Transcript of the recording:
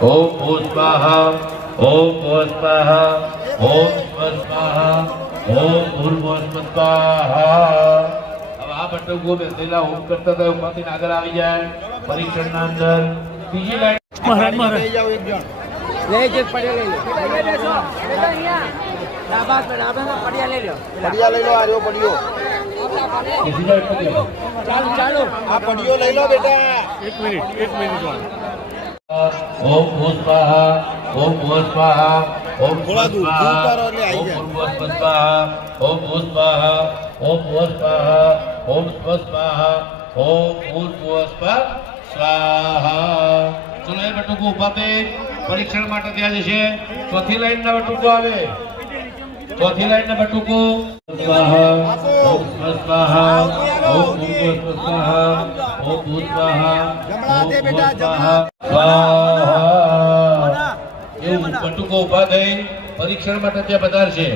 ओम भूः स्वाहा ओम भुवः स्वाहा ओम स्वः स्वाहा ओम भूर्भुवः स्वाहा। अब આ બટુકો બેસેલા હોમ કરતા હતા ઉપાથી આગળ આવી જાય પરીક્ષણના અંદર બીજી લાઈન લઈ જાઓ એક જણ લઈ જ પડ્યા લઈ લો પડ્યા લઈ લો આ રહ્યો પડ્યો બીજી લાઈન પર લેવો। ચાલુ ચાલુ આ પડ્યો લઈ લો બેટા એક મિનિટ ओम भूः स्वाहा ओम भुवः स्वाहा ओम थोड़ा दूर स्वाहा करो ले आई ओम जाए। भूर्भुवः स्वाहा ओम भूः स्वाहा ओम भुवः स्वाहा ओम स्वः स्वाहा ओम भूर्भुवः स्वाहा। चलो એ બટુકો ઉભાતે પરીક્ષણ માટે ત્યાં જશે। ચોથી લાઈન ના બટુકો આવે ચોથી લાઈન ના બટુકો સ્વાહા ઓમ સ્વઃ સ્વાહા ઓમ ભૂર્ભુવઃ સ્વાહા ओम भूः स्वाहा जमड़ा दे ओम बेटा, भुवः स्वाहा स्वाहा। એવું બટુકો ઉભા થઈ પરીક્ષણ માટે ત્યાં પધારશે।